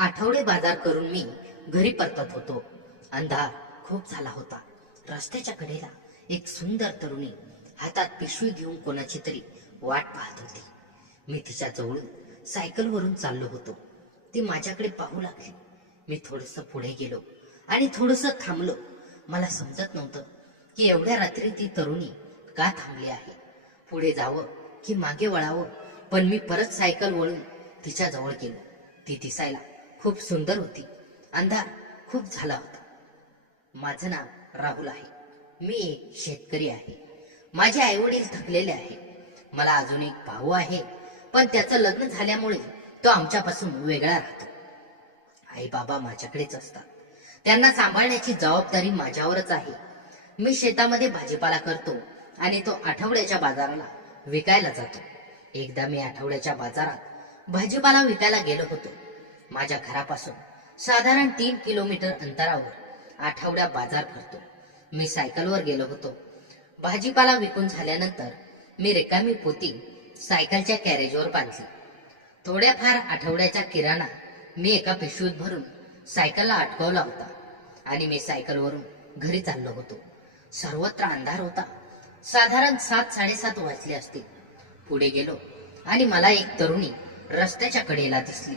आठवडे बाजार करून मी घरी परतत होतो. अंधार खूप झाला होता. रस्त्याच्या कडेला एक सुंदर तरुणी हातात पिशवी घेऊन कोणाची तरी वाट पाहत होती. मी तिच्या जवळून सायकलवरून चाललो होतो. ती माझ्याकडे पाहू लागली. मी थोडस पुढे गेलो आणि थोडस थांबलो. मला समजत नव्हतं की एवढ्या रात्री ती तरुणी का थांबली आहे. पुढे जावं की मागे वळावं, पण मी परत सायकल वळून तिच्या जवळ गेलो. ती दिसायला खूप सुंदर होती. अंधार खूप झाला होता. माझं नाव राहुल आहे. मी एक शेतकरी आहे. माझे आईवडील थकलेले आहे. मला अजून एक भाऊ आहे, पण त्याचं लग्न झाल्यामुळे तो आमच्यापासून वेगळा राहतो. आई बाबा माझ्याकडेच असतात. त्यांना सांभाळण्याची जबाबदारी माझ्यावरच आहे. मी शेतामध्ये भाजीपाला करतो आणि तो आठवड्याच्या बाजाराला विकायला जातो. एकदा मी आठवड्याच्या बाजारात भाजीपाला विकायला गेलो होतो. माझ्या घरापासून साधारण 3 किलोमीटर अंतरावर आठवड्या बाजार भरतो. मी सायकलवर गेलो होतो. भाजीपाला विकून झाल्यानंतर मी रिकामी पोती सायकलच्या कॅरेजवर बांधली. थोड्याफार आठवड्याचा किराणा मी एका पिशवीत भरून सायकलला अटकवला होता आणि मी सायकलवरून घरी चाललो होतो. सर्वत्र अंधार होता. साधारण 7-7:30 वाजले असतील. पुढे गेलो आणि मला एक तरुणी रस्त्याच्या कडेला दिसली.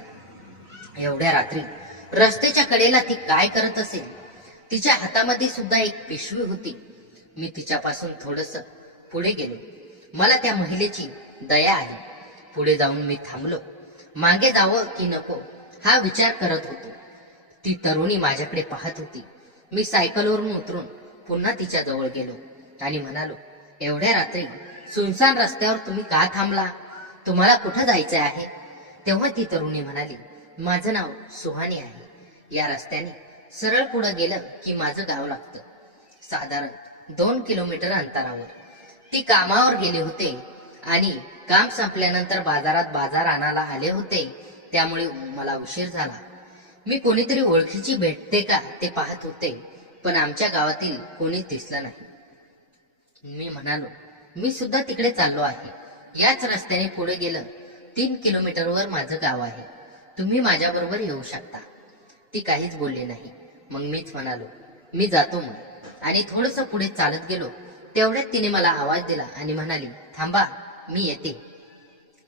एवढ्या रात्री रस्त्याच्या कडेला ती काय करत असेल? तिच्या हातामध्ये सुद्धा एक पिशवी होती. मी तिच्यापासून थोडस पुढे गेलो. मला त्या महिलेची दया आली. पुढे जाऊन मी थांबलो. मागे जावं की नको हा विचार करत होतो. ती तरुणी माझ्याकडे पाहत होती. मी सायकलवरून उतरून पुन्हा तिच्या जवळ गेलो आणि म्हणालो, एवढ्या रात्री सुनसान रस्त्यावर तुम्ही का थांबला? तुम्हाला कुठं जायचं आहे? तेव्हा ती तरुणी म्हणाली, माझं नाव सुहानी आहे. या रस्त्याने सरळ पुढे गेलं की माझं गाव लागतं. साधारण 2 किलोमीटर अंतरावर. ती कामावर गेले होते आणि काम संपल्यानंतर बाजारात बाजार आणायला आले होते. त्यामुळे मला उशीर झाला. मी कोणीतरी ओळखीची भेटते का ते पाहत होते, पण आमच्या गावातील कोणीच दिसलं नाही. मी म्हणालो, मी सुद्धा तिकडे चाललो आहे. याच रस्त्याने पुढे गेलं 3 किलोमीटरवर माझं गाव आहे. तुम्ही माझ्या बरोबर येऊ शकता. ती काहीच बोलली नाही. मग मीच म्हणालो, मी जातो मग, आणि थोडस पुढे चालत गेलो. तेवढ्यात तिने मला आवाज दिला आणि म्हणाली, थांबा, मी येते.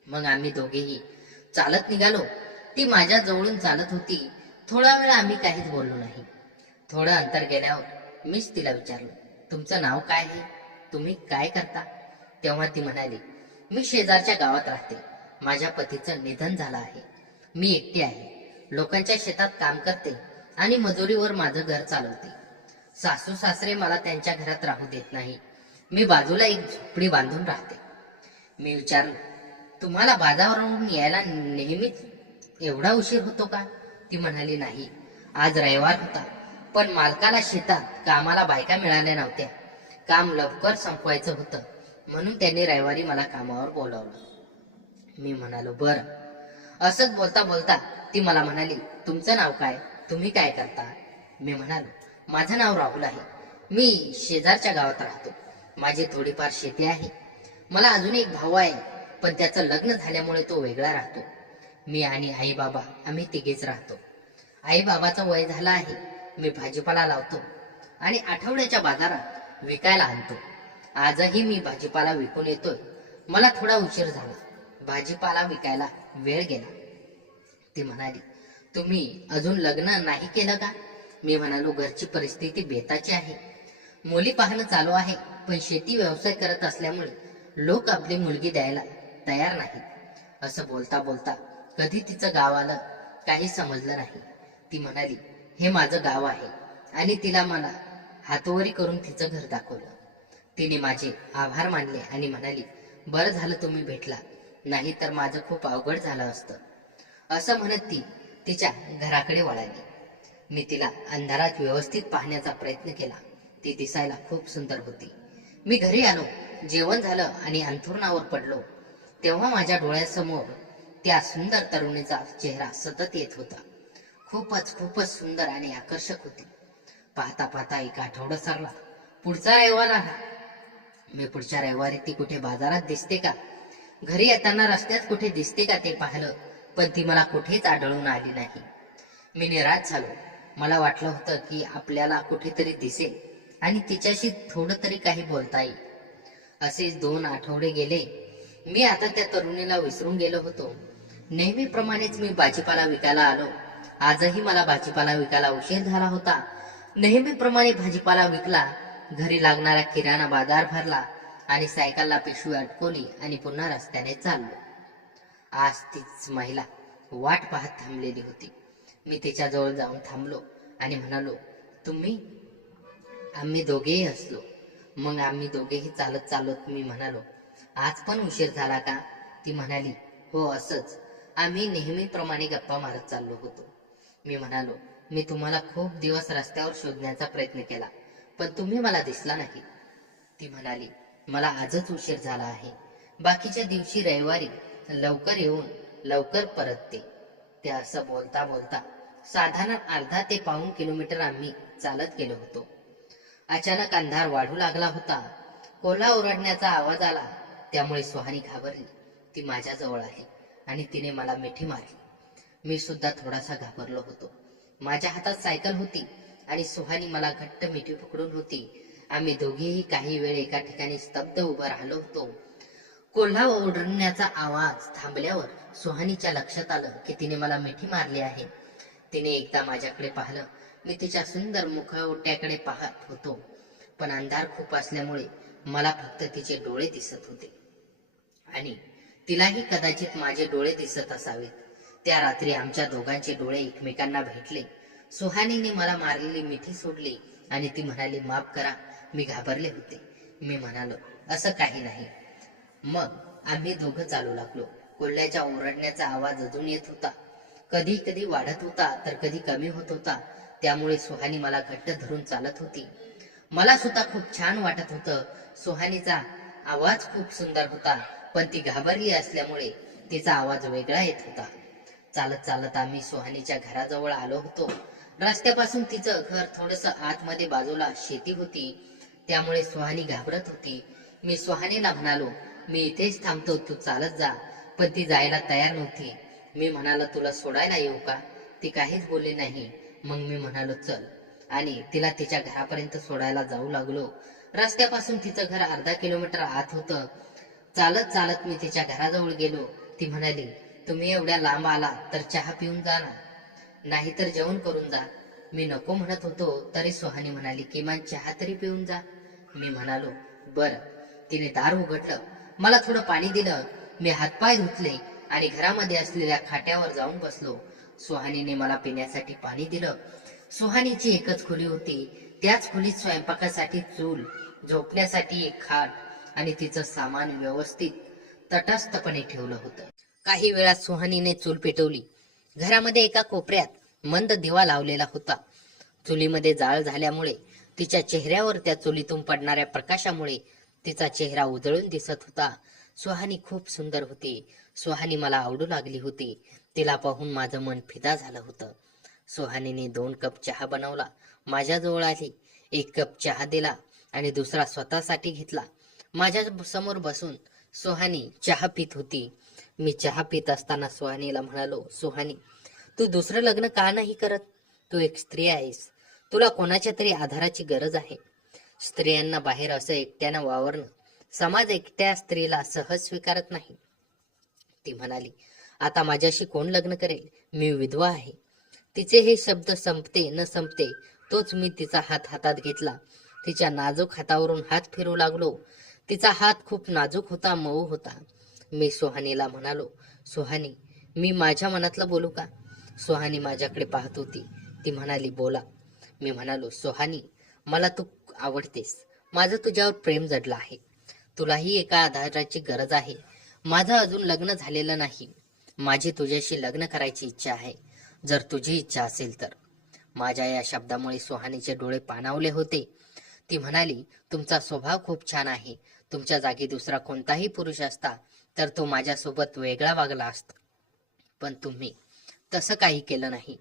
मग आम्ही दोघेही चालत निघालो. ती माझ्या जवळून चालत होती. थोडा वेळ आम्ही काहीच बोललो नाही. थोडं अंतर गेल्यावर मीच तिला विचारलं, तुमचं नाव काय आहे? तुम्ही काय करता? तेव्हा ती म्हणाली, मी शेजारच्या गावात राहते. माझ्या पतीचं निधन झालं आहे. मी एकटी आहे. लोकांच्या शेतात काम करते आणि मजुरीवर माझं घर चालवते. सासू सासरे मला त्यांच्या घरात राहू देत नाही. मी बाजूला एक झोपडी बांधून राहते. मी विचारलं, तुम्हाला बाजारावरून यायला नेहमीच एवढा उशीर होतो का? ती म्हणाली, नाही, आज रविवार होता, पण मालकाला शेतात कामाला बायका मिळाल्या नव्हत्या. काम लवकर संपवायचं होतं, म्हणून त्यांनी रविवारी मला कामावर बोलावलं. मी म्हणालो, बरं. असंच बोलता बोलता ती मला म्हणाली, तुमचं नाव काय? तुम्ही काय करता? मी म्हणालो, माझं नाव राहुल आहे. मी शेजारच्या गावात राहतो. माझी थोडीफार शेती आहे. मला अजून एक भाऊ आहे, पण त्याचं लग्न झाल्यामुळे तो वेगळा राहतो. मी आणि आई बाबा आम्ही तिघेच राहतो. आई बाबाचं वय झालं आहे. मी भाजीपाला लावतो आणि आठवड्याच्या बाजारात विकायला आणतो. आजही मी भाजीपाला विकून येतोय. मला थोडा उशीर झाला. भाजीपाला विकायला वेळ गेला. ती म्हणाली, तुम्ही अजून लग्न नाही केलं का? मी म्हणालो, घरची परिस्थिती बेताची आहे. मुली पाहणं चालू आहे, पण शेती व्यवसाय करत असल्यामुळे लोक आपली मुलगी द्यायला तयार नाहीत. असं बोलता बोलता कधी तिचं गाव आलं काही समजलं नाही. ती म्हणाली, हे माझं गाव आहे, आणि तिला मला हातवरी करून तिचं घर दाखवलं. तिने माझे आभार मानले आणि म्हणाली, बरं झालं तुम्ही भेटला, नाही तर माझं खूप अवघड झालं असतं. असं म्हणत ती तिच्या घराकडे वळाली. मी तिला अंधारात व्यवस्थित पाहण्याचा प्रयत्न केला. ती दिसायला खूप सुंदर होती. मी घरी आलो, जेवण झालं आणि अंथरुणावर पडलो. तेव्हा माझ्या डोळ्यासमोर त्या सुंदर तरुणीचा चेहरा सतत येत होता. खूपच सुंदर आणि आकर्षक होती. पाहता पाहता एक आठवडा सरला. पुढचा रविवार आला. मी पुढच्या रविवारी ती कुठे बाजारात दिसते का, घरी येताना रस्त्यात कुठे दिसते का ते पाहिलं, पण ती मला कुठेच आढळून आली नाही. मी निराश झालो. मला वाटलं होतं की आपल्याला कुठेतरी दिसेल आणि तिच्याशी थोडं तरी काही बोलता येईल. असेच 2 आठवडे गेले. मी आता त्या तरुणीला विसरून गेलो होतो. नेहमीप्रमाणेच मी भाजीपाला विकायला आलो. आजही मला भाजीपाला विकायला उशीर झाला होता. नेहमीप्रमाणे भाजीपाला विकला, घरी लागणारा किराणा बाजार भरला आणि सायकलला पिशवी अटकवली आणि पुन्हा रस्त्याने चाललो. आज तीच महिला वाट पाहत थांबलेली होती. मी तिच्याजवळ जाऊन थांबलो आणि म्हणालो, तुम्ही? आम्ही दोघेही हसलो. मग आम्ही दोघेही चालत चालत मी म्हणालो, आज पण उशीर झाला का? ती म्हणाली, हो असंच. आम्ही नेहमीप्रमाणे गप्पा मारत चाललो होतो. मी म्हणालो, मी तुम्हाला खूप दिवस रस्त्यावर शोधण्याचा प्रयत्न केला, पण तुम्ही मला दिसला नाही. ती म्हणाली, मला आजच उशीर झाला आहे. बाकीच्या दिवशी रविवारी लवकर येऊन लवकर परतते. ते असं बोलता बोलता साधारण अर्धा ते पाऊण किलोमीटर आम्ही चालत गेलो होतो. अचानक अंधार वाढू लागला होता. कोल्हा ओरडण्याचा आवाज आला. त्यामुळे सुहानी घाबरली. ती माझ्याजवळ आली आणि तिने मला मिठी मारली. मी सुद्धा थोडासा घाबरलो होतो. माझ्या हातात सायकल होती आणि सुहानी मला घट्ट मिठी पकडून होती. आम्ही दोघेही काही वेळ एका ठिकाणी स्तब्ध उभं राहिलो होतो. कोल्हा ओरडण्याचा आवाज थांबल्यावर सुहानीच्या लक्षात आलं की तिने मला मिठी मारली आहे. तिने एकदा माझ्याकडे पाहिलं. मी तिच्या सुंदर मुखवट्याकडे पाहत होतो, पण अंधार खूप असल्यामुळे मला फक्त तिचे डोळे दिसत होते आणि तिलाही कदाचित माझे डोळे दिसत असावेत. त्या रात्री आमच्या दोघांचे डोळे एकमेकांना भेटले. सुहानीने मला मारलेली मिठी सोडली आणि ती म्हणाली, माफ करा, मी घाबरले होते. मी म्हणालो, असं काही नाही. मग आम्ही दोघं चालू लागलो. कोल्ह्याच्या ओरडण्याचा आवाज अजून येत होता. कधी कधी वाढत होता तर कधी कमी होत होता. त्यामुळे सुहानी मला घट्ट धरून चालत होती. मला सुद्धा खूप छान वाटत होतं. सुहानीचा आवाज खूप सुंदर होता, पण ती घाबरली असल्यामुळे तिचा आवाज वेगळा येत होता. चालत चालत आम्ही सुहानीच्या घराजवळ आलो होतो. रस्त्यापासून तिचं घर थोडस आतमध्ये बाजूला शेती होती, त्यामुळे सुहानी घाबरत होती. मी सुहानीला म्हणालो, मी इथेच थांबतो, तू चालत जा. पण ती जायला तयार नव्हती. मी म्हणालो, तुला सोडायला येऊ का? ती काहीच बोलली नाही. मग मी म्हणालो, चल, आणि तिला तिच्या घरापर्यंत सोडायला जाऊ लागलो. रस्त्यापासून तिचं घर अर्धा किलोमीटर आत होतं. चालत चालत मी तिच्या घराजवळ गेलो. ती म्हणाली, तुम्ही एवढ्या लांब आला तर चहा पिऊन जा ना, नाहीतर जेवण करून जा. मी नको म्हणत होतो तरी सुहानी म्हणाली, किमान चहा तरी पिऊन जा. मी म्हणालो, बरं. तिने दार उघडलं, मला थोडं पाणी दिलं. मी हातपाय धुतले आणि घरामध्ये असलेल्या खाट्यावर जाऊन बसलो. सुहानीने मला पिण्यासाठी पाणी दिलं. सुहानीची एकच खोली होती. त्याच खोलीत स्वयंपाकासाठी चूल, झोपण्यासाठी एक खाट आणि तिचं सामान व्यवस्थित तटस्थपणे ठेवलं होतं. काही वेळात सुहानीने चूल पेटवली. घरामध्ये एका कोपऱ्यात मंद दिवा लावलेला होता. चुलीमध्ये जाळ झाल्यामुळे तिच्या चेहऱ्यावर त्या चुलीतून पडणाऱ्या प्रकाशामुळे तिचा चेहरा उजळून दिसत होता. सुहानी खूप सुंदर होती. सुहानी मला आवडू लागली होती. तिला पाहून माझं मन फिदा झालं होतं. सुहानीने 2 कप चहा बनवला. माझ्याजवळ आली. 1 कप चहा दिला आणि दुसरा स्वतःसाठी घेतला. माझ्या समोर बसून सुहानी चहा पित होती. मी चहा पित असताना सुहानीला म्हणालो, सुहानी, तू दुसरं लग्न का नाही करत? तू एक स्त्री आहेस. तुला कोणाच्या तरी आधाराची गरज आहे. स्त्रियांना बाहेर असं एकट्यानं वावरणं समाज एकट्या स्त्रीला सहज स्वीकारत नाही. ती म्हणाली, आता माझ्याशी कोण लग्न करेल? मी विधवा आहे. तिचे हे शब्द संपते न संपते तोच मी तिचा हात हातात घेतला. तिच्या नाजूक हातावरून हात फिरू लागलो. तिचा हात खूप नाजूक होता, मऊ होता. मी सुहानीला म्हणालो, सुहानी, मी माझ्या मनातलं बोलू का? सुहानी माझ्याकडे पाहत होती. ती म्हणाली, बोला. मी म्हणालो, सुहानी, मला तू आवडतेस. माझं तुझ्यावर प्रेम जडलं आहे. तुलाही एका आधाराची गरज आहे. माझं अजून लग्न झालेलं नाही. माझी तुझ्याशी लग्न करायची इच्छा आहे, जर तुझी इच्छा असेल तर. माझ्या या शब्दामुळे सुहानीचे डोळे पाणावले होते. ती म्हणाली, तुमचा स्वभाव खूप छान आहे. तुमच्या जागी दुसरा कोणताही पुरुष असता तर तो माझ्यासोबत वेगळा वागला असता, पण तुम्ही तसं काही केलं नाही.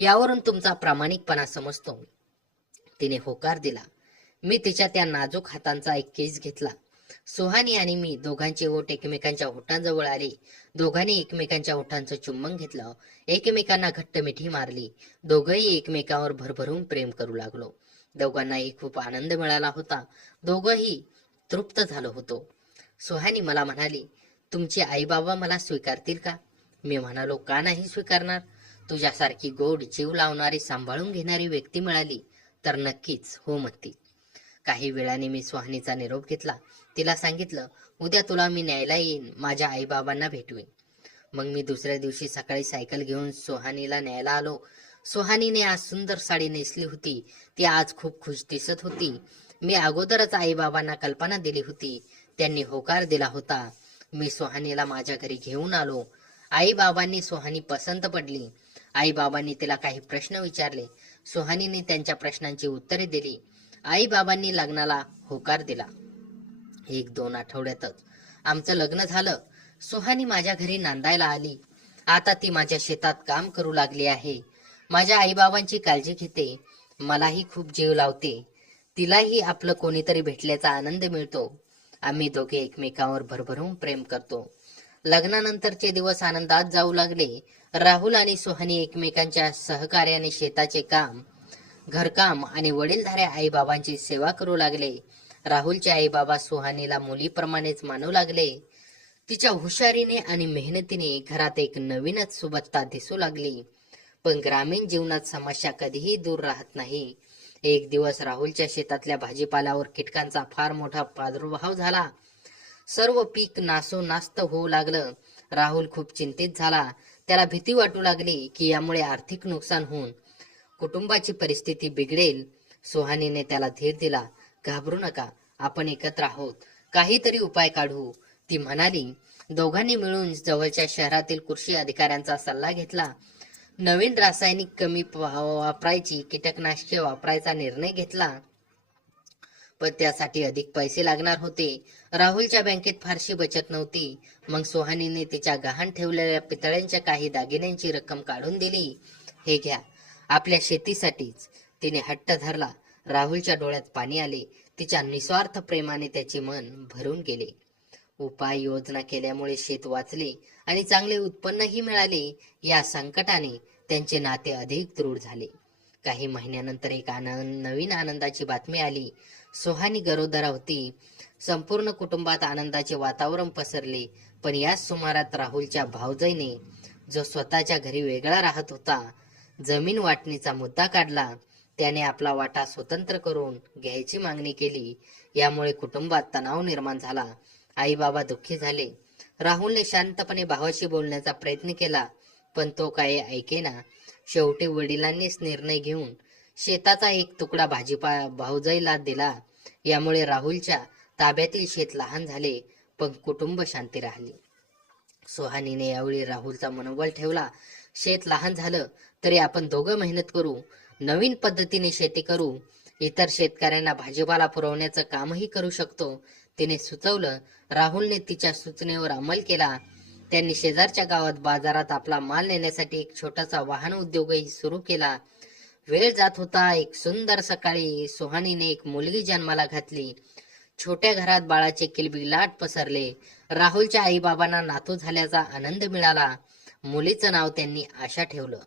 यावरून तुमचा प्रामाणिकपणा समजतो. तिने होकार दिला. मी तिच्या त्या नाजूक हातांचा एक केस घेतला. सुहानी आणि मी दोघांचे ओठ एकमेकांच्या ओठांजवळ आले. दोघांनी एकमेकांच्या ओठांचं चुंबन घेतलं. एकमेकांना घट्ट मिठी मारली. दोघंही एकमेकांवर भरभरून प्रेम करू लागलो. दोघांनाही खूप आनंद मिळाला होता. दोघंही तृप्त झालो होतो. सुहानी मला म्हणाली, तुमचे आई बाबा मला स्वीकारतील का? मी म्हणालो, का नाही स्वीकारणार? तुझ्यासारखी गोड जीव लावणारी सांभाळून घेणारी व्यक्ती मिळाली तर नक्कीच हो म्हणतील. काही वेळाने मी सुहानीचा निरोप घेतला. तिला सांगितलं, उद्या तुला मी न्यायला येईन, माझ्या आई बाबांना भेटवीन. मग मी दुसऱ्या दिवशी सकाळी सायकल घेऊन सुहानीला न्यायला आलो. सुहानीने आज सुंदर साडी नेसली होती. ती आज खूप खुश दिसत होती. मी अगोदरच आई बाबांना कल्पना दिली होती. त्यांनी होकार दिला होता. मी सुहानीला माझ्या घरी घेऊन आलो. आई बाबांनी सुहानी पसंत पडली. आई बाबांनी तिला काही प्रश्न विचारले. सुहानीने त्यांच्या प्रश्नांची उत्तरे दिली. आई बाबांनी लग्नाला होकार दिला. 1-2 आठवड्यातच आमचं लग्न झालं. सुहानी माझ्या घरी नांदायला आली. आता ती माझ्या शेतात काम करू लागली आहे. माझ्या आई बाबांची काळजी घेते. मलाही खूप जीव लावते. तिलाही आपलं कोणीतरी भेटल्याचा आनंद मिळतो. आम्ही दोघे एकमेकांवर भरभरून प्रेम करतो. लग्नानंतरचे दिवस आनंदात जाऊ लागले. राहुल आणि सुहानी एकमेकांच्या सहकार्याने शेताचे काम, घरकाम आणि वडीलधाऱ्या आई बाबांची सेवा करू लागले. राहुलचे आई बाबा सुहानीला मुलीप्रमाणेच मानू लागले. तिच्या हुशारीने आणि मेहनतीने घरात एक नवीनच सुबत्ता दिसू लागली. पण ग्रामीण जीवनात समस्या कधीही दूर राहत नाही. एक दिवस राहुलच्या शेतातल्या भाजीपाल्यावर कीटकांचा फार मोठा प्रादुर्भाव झाला. सर्व पीक नासोनास्त होऊ लागलं. राहुल खूप चिंतित झाला. त्याला भीती वाटू लागली की यामुळे आर्थिक नुकसान होऊन कुटुंबाची परिस्थिती बिघडेल. सुहानीने त्याला धीर दिला. घाबरू नका, आपण एकत्र आहोत, काहीतरी उपाय काढू, ती म्हणाली. दोघांनी मिळून जवळच्या शहरातील कृषी अधिकाऱ्यांचा सल्ला घेतला. नवीन रासायनिक कमी वापरायची, कीटकनाशके वापरायचा निर्णय घेतला. पण त्यासाठी अधिक पैसे लागणार होते. राहुलच्या बँकेत फारशी बचत नव्हती. मग सुहानीने तिच्या गहाण ठेवलेल्या पितळ्यांच्या काही दागिन्यांची रक्कम काढून दिली. हे घ्या, आपल्या शेतीसाठीच. तिने हट्ट धरला. राहुलच्या डोळ्यात पाणी आले. तिच्या निस्वार्थ प्रेमाने त्याचे मन भरून गेले. उपाय योजना केल्यामुळे शेत वाचले आणि चांगले उत्पन्नही मिळाले. या संकटाने त्यांचे नाते अधिक दृढ झाले. काही महिन्यानंतर एक नवीन आनंदाची बातमी आली. सुहानी गरोदर होती. संपूर्ण कुटुंबात आनंदाचे वातावरण पसरले. पण याच सुमारात राहुलच्या भावजईने, जो स्वतःच्या घरी वेगळा राहत होता, जमीन वाटणीचा मुद्दा काढला. त्याने आपला वाटा स्वतंत्र करून घ्यायची मागणी केली. यामुळे कुटुंबात तणाव निर्माण झाला. आई बाबा दुःखी झाले. राहुलने शांतपणे भावाशी बोलण्याचा प्रयत्न केला, पण तो काही ऐकेना. शेवटी वडिलांनीच निर्णय घेऊन शेताचा एक तुकडा भाऊजाईला दिला. यामुळे राहुलच्या ताब्यातील शेत लहान झाले, पण कुटुंब शांती राहिली. सुहानीने यावेळी राहुलचा मनोबल ठेवला. शेत लहान झालं तरी आपण दोघं मेहनत करू, नवीन पद्धतीने शेती करू, इतर शेतकऱ्यांना भाजीपाला पुरवण्याचं कामही करू शकतो, तिने सुचवलं. राहुलने तिच्या सूचनेवर अंमल केला. त्यांनी शेजारच्या गावात बाजारात आपला माल नेण्यासाठी एक छोटासा वाहन उद्योगही सुरू केला. वेळ जात होता. एक सुंदर सकाळी सुहानीने एक मुलगी जन्माला घातली. छोट्या घरात बाळाचे किलबिलाट पसरले. राहुलच्या आई बाबांना नातू झाल्याचा आनंद मिळाला. मुलीचं नाव त्यांनी आशा ठेवलं.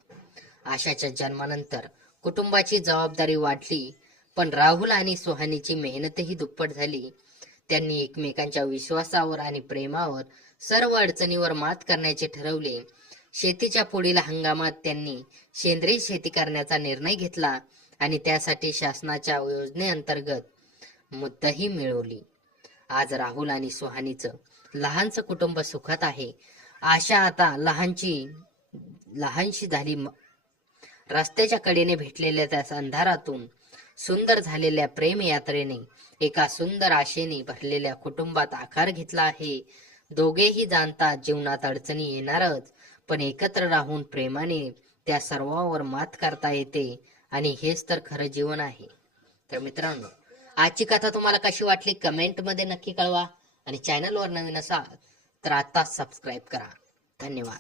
आशाच्या जन्मानंतर कुटुंबाची जबाबदारी वाढली, पण राहुल आणि सुहानीची मेहनतही दुप्पट झाली. त्यांनी एकमेकांच्या विश्वासावर आणि प्रेमावर सर्व अडचणीवर मात करण्याचे ठरवले. शेतीच्या पुढील हंगामात त्यांनी सेंद्रिय शेती करण्याचा निर्णय घेतला आणि त्यासाठी शासनाच्या योजनेअंतर्गत मुदतही मिळवली. आज राहुल आणि सुहानीचं लहानचं कुटुंब सुखात आहे. आशा आता लहानशी झाली. रस्त्याच्या कडेने भेटलेल्या त्या अंधारातून सुंदर झालेल्या प्रेम यात्रेने एका सुंदर आशेने भरलेल्या कुटुंबात आकार घेतला आहे. दोघेही जाणतात जीवनात अडचणी येणारच, पण एकत्र राहून प्रेमाने त्या सर्वांवर मात करता येते आणि हेच तर खरं जीवन आहे. तर मित्रांनो, आजची कथा तुम्हाला कशी वाटली कमेंट मध्ये नक्की कळवा आणि चॅनलवर नवीन असाल तर आता सबस्क्राईब करा. धन्यवाद.